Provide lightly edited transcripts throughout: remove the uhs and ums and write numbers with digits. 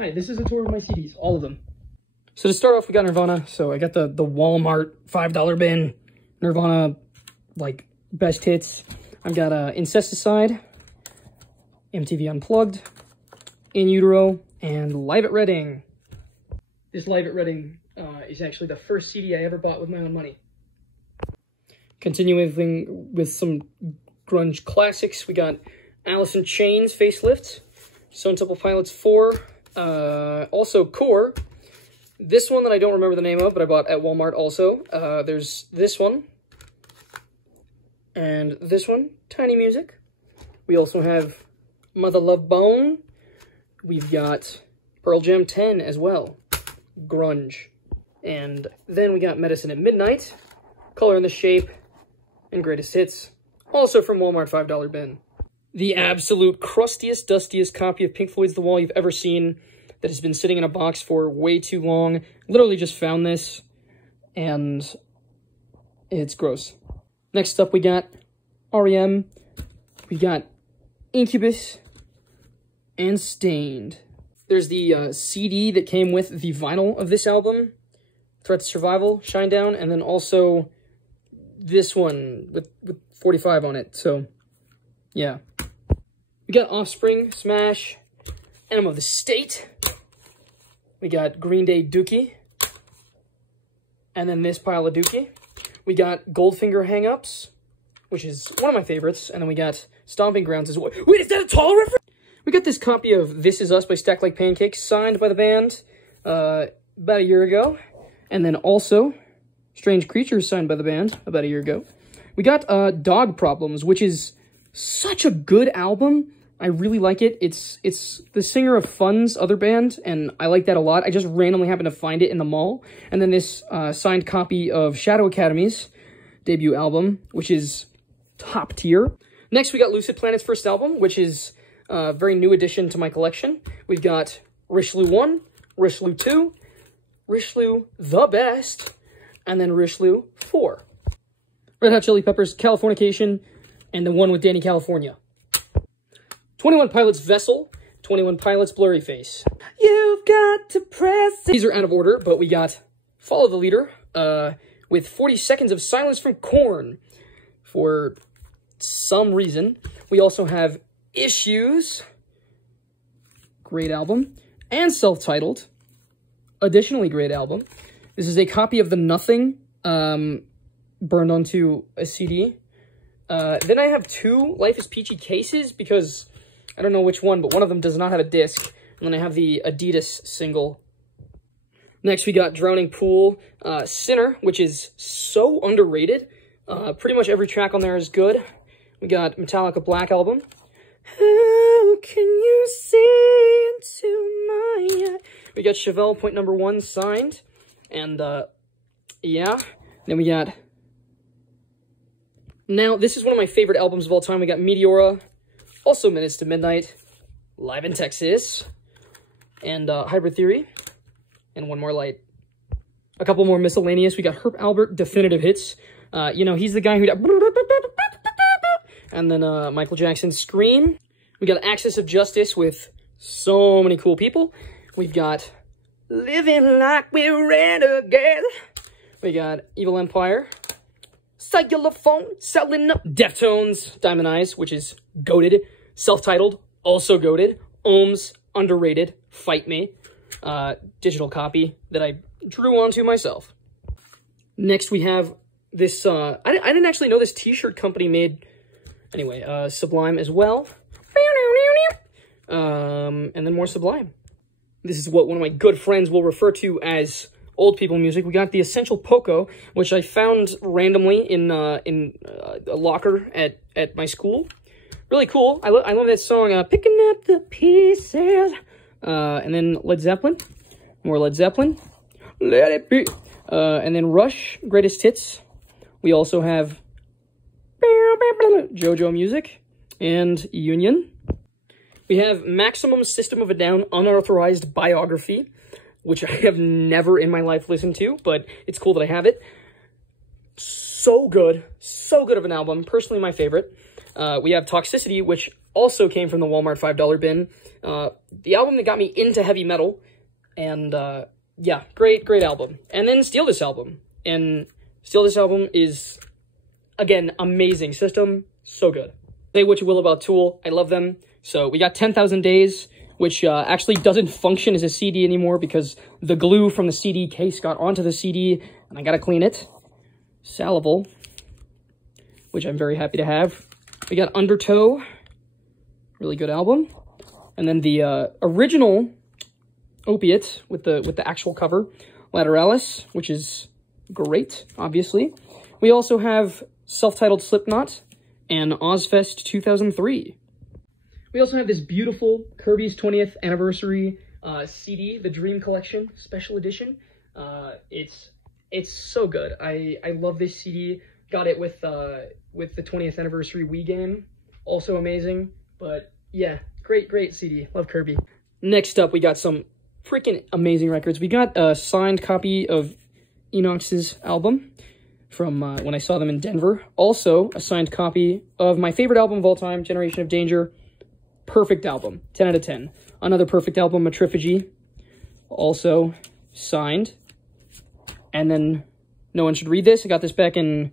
Hi, this is a tour of my CDs, all of them. So to start off, we got Nirvana. So I got the Walmart $5 bin, Nirvana, like, best hits. I've got Incesticide, MTV Unplugged, In Utero, and Live at Reading. This Live at Reading is actually the first CD I ever bought with my own money. Continuing with some grunge classics, we got Alice in Chains Facelift, Stone Temple Pilots 4, also Core. This one that I don't remember the name of, but I bought at Walmart also. There's this one, and this one, Tiny Music. We also have Mother Love Bone. We've got Pearl Jam 10 as well, grunge. And then we got Medicine at Midnight, Color and the Shape, and Greatest Hits, also from Walmart $5 bin. The absolute crustiest, dustiest copy of Pink Floyd's The Wall you've ever seen that has been sitting in a box for way too long. Literally just found this, and it's gross. Next up, we got R.E.M., we got Incubus, and Stained. There's the CD that came with the vinyl of this album, Threat to Survival, Shinedown, and then also this one with 45 on it, so yeah. We got Offspring, Smash, Enema of the State. We got Green Day Dookie. And then this pile of Dookie. We got Goldfinger Hang-Ups, which is one of my favorites. And then we got Stomping Grounds as well. Wait, is that a Tall reference? We got this copy of This Is Us by Stacked Like Pancakes, signed by the band about a year ago. And then also Strange Creatures, signed by the band about a year ago. We got Dog Problems, which is such a good album. I really like it. It's the singer of Fun's other band, and I like that a lot. I just randomly happened to find it in the mall. And then this signed copy of Shadow Academy's debut album, which is top tier. Next, we got Lucid Planet's first album, which is a very new addition to my collection. We've got Richelieu 1, Richelieu 2, Richelieu the Best, and then Richelieu 4. Red Hot Chili Peppers, Californication, and the one with Danny California. 21 Pilots Vessel, 21 Pilots Blurry Face. You've got to press it. These are out of order, but we got Follow the Leader with 40 Seconds of Silence from Korn for some reason. We also have Issues, great album, and Self-Titled, additionally great album. This is a copy of The Nothing, burned onto a CD. Then I have two Life is Peachy cases because I don't know which one, but one of them does not have a disc. And then I have the Adidas single. Next, we got Drowning Pool, Sinner, which is so underrated. Pretty much every track on there is good. We got Metallica Black Album. How can you see into my eye? We got Chevelle Point Number 1 signed. And, yeah. Then we got... Now, this is one of my favorite albums of all time. We got Meteora, also Minutes to Midnight, Live in Texas, and Hybrid Theory, and One More Light. A couple more miscellaneous. We got Herb Albert, Definitive Hits. You know, he's the guy who... And then Michael Jackson's Scream. We got Axis of Justice with so many cool people. We've got Living Like We're Renegades. We got Evil Empire. Cellular Phone, Selling Up. Deftones, Diamond Eyes, which is goated. Self-Titled, also goated. Ohms, underrated. Fight Me. Digital copy that I drew onto myself. Next, we have this, I didn't actually know this t-shirt company made, anyway, Sublime as well. And then more Sublime. This is what one of my good friends will refer to as old people music. We got the Essential Poco, which I found randomly in a locker at my school. Really cool. I love that song, Picking Up the Pieces. And then Led Zeppelin. More Led Zeppelin. Let it be. And then Rush, Greatest Hits. We also have JoJo Music and Union. We have Maximum System of a Down Unauthorized Biography, which I have never in my life listened to, but it's cool that I have it. So good of an album. Personally, my favorite. We have Toxicity, which also came from the Walmart $5 bin. The album that got me into heavy metal, and yeah, great album. And then Steal This Album, and Steal This Album is, again, amazing system, so good. Say what you will about Tool, I love them. So we got 10,000 Days, which actually doesn't function as a CD anymore because the glue from the CD case got onto the CD, and I gotta clean it. Salival, which I'm very happy to have. We got Undertow, really good album. And then the original Opiate with the actual cover, Lateralis, which is great, obviously. We also have self-titled Slipknot and Ozfest 2003. We also have this beautiful Kirby's 20th anniversary CD, the Dream Collection Special Edition. It's so good. I love this CD. Got it with the 20th anniversary Wii game. Also amazing. But yeah, great CD. Love Kirby. Next up, we got some freaking amazing records. We got a signed copy of Enox's album from when I saw them in Denver. Also, a signed copy of my favorite album of all time, Generation of Danger. Perfect album. 10 out of 10. Another perfect album, Matriphagy. Also signed. And then, no one should read this. I got this back in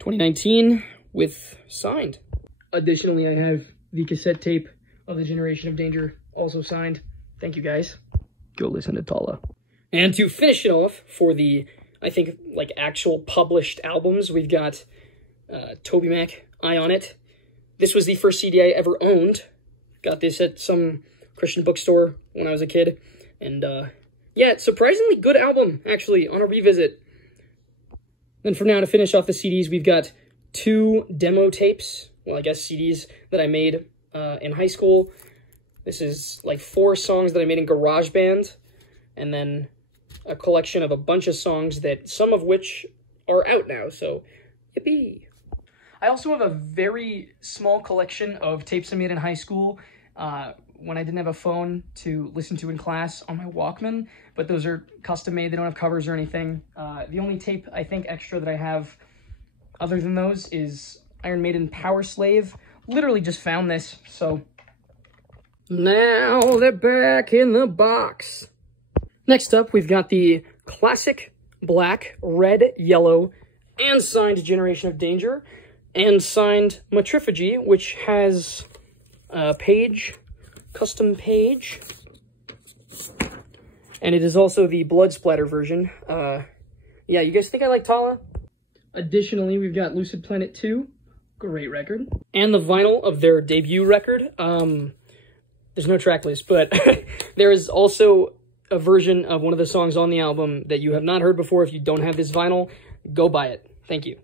2019 with signed. Additionally, I have the cassette tape of the Generation of Danger, also signed. Thank you, guys. Go listen to Tala. And to finish it off for the, I think, like, actual published albums, we've got Toby Mac, Eye on It. This was the first CD I ever owned. Got this at some Christian bookstore when I was a kid. And, yeah, it's a surprisingly good album, actually, on a revisit. Then for now, to finish off the CDs, we've got 2 demo tapes, well, I guess CDs, that I made in high school. This is like 4 songs that I made in GarageBand, and then a collection of a bunch of songs that some of which are out now, so yippee. I also have a very small collection of tapes I made in high school when I didn't have a phone to listen to in class on my Walkman, but those are custom made. They don't have covers or anything. The only tape, I think, extra that I have other than those is Iron Maiden Power Slave. Literally just found this, so now they're back in the box. Next up, we've got the classic black, red, yellow, and signed Generation of Danger, and signed Matriphagy, which has a page, custom page, and it is also the blood splatter version. Yeah, you guys think I like Tala? Additionally, we've got Lucid Planet 2, great record, and the vinyl of their debut record. There's no track list, but there is also a version of one of the songs on the album that you have not heard before. If you don't have this vinyl, go buy it. Thank you.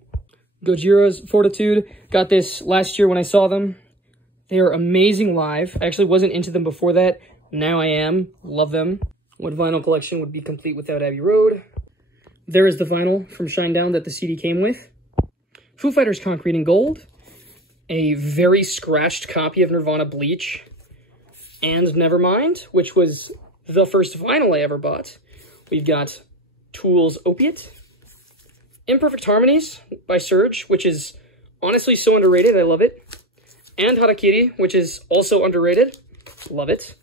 Gojira's Fortitude. Got this last year when I saw them. They are amazing live. I actually wasn't into them before that. Now I am. Love them. What vinyl collection would be complete without Abbey Road? There is the vinyl from Shinedown that the CD came with. Foo Fighters Concrete and Gold. A very scratched copy of Nirvana Bleach. And Nevermind, which was the first vinyl I ever bought. We've got Tool's Opiate. Imperfect Harmonies by Surge, which is honestly so underrated. I love it. And Harakiri, which is also underrated. Love it.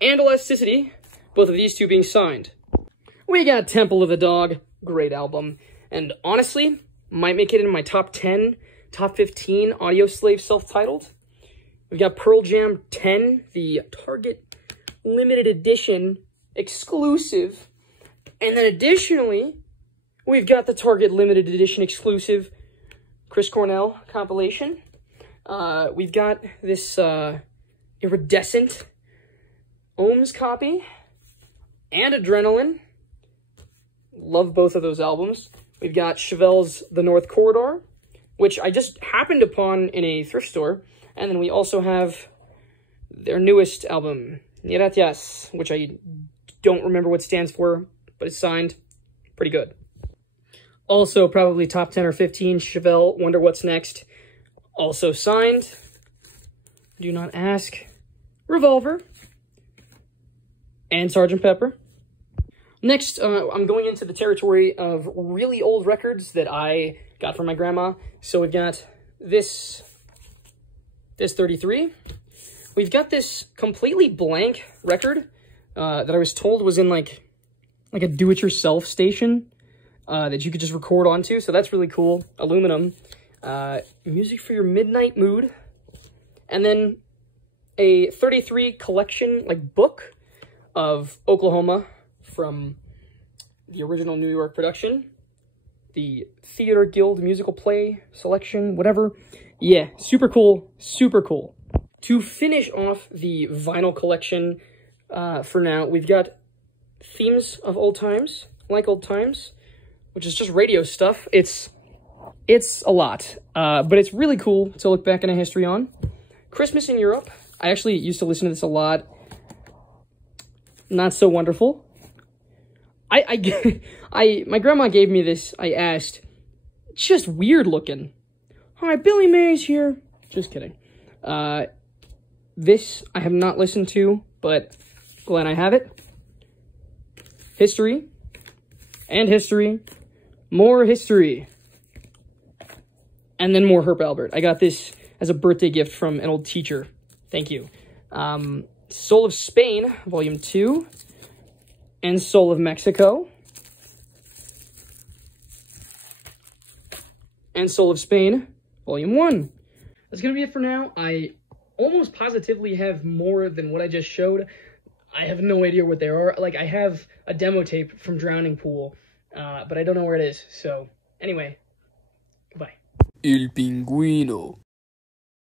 And Elasticity, both of these 2 being signed. We got Temple of the Dog. Great album. And honestly, might make it in my top 10, top 15 Audioslave self-titled. We've got Pearl Jam 10, the Target limited edition exclusive. And then additionally, we've got the Target limited edition exclusive Chris Cornell compilation. We've got this iridescent Ohms copy and Adrenaline. Love both of those albums. We've got Chevelle's The North Corridor, which I just happened upon in a thrift store. And then we also have their newest album, Niratias, which I don't remember what it stands for, but it's signed. Pretty good. Also, probably top 10 or 15, Chevelle, Wonder What's Next. Also signed. Do Not Ask. Revolver. And Sgt. Pepper. Next, I'm going into the territory of really old records that I got from my grandma. So we've got this 33. we've got this completely blank record that I was told was in like a do-it-yourself station that you could just record onto, so that's really cool. Aluminum. Music for your midnight mood. And then a 33 collection, like, book of Oklahoma from the original New York production. The Theater Guild musical play selection, whatever. Yeah, super cool, super cool. To finish off the vinyl collection for now, we've got Themes of Old Times, Like Old Times, which is just radio stuff. It's a lot, but it's really cool to look back in a history on. Christmas in Europe. I actually used to listen to this a lot. Not so wonderful. My grandma gave me this. I asked. Just weird looking. Hi, Billy Mays here. Just kidding. This I have not listened to, but glad I have it. History. And history. More history. And then more Herb Albert. I got this as a birthday gift from an old teacher. Thank you. Soul of Spain, Volume 2. And Soul of Mexico. And Soul of Spain, Volume 1. That's going to be it for now. I almost positively have more than what I just showed. I have no idea what they are. Like, I have a demo tape from Drowning Pool, but I don't know where it is. So, anyway, goodbye. Il Pinguino.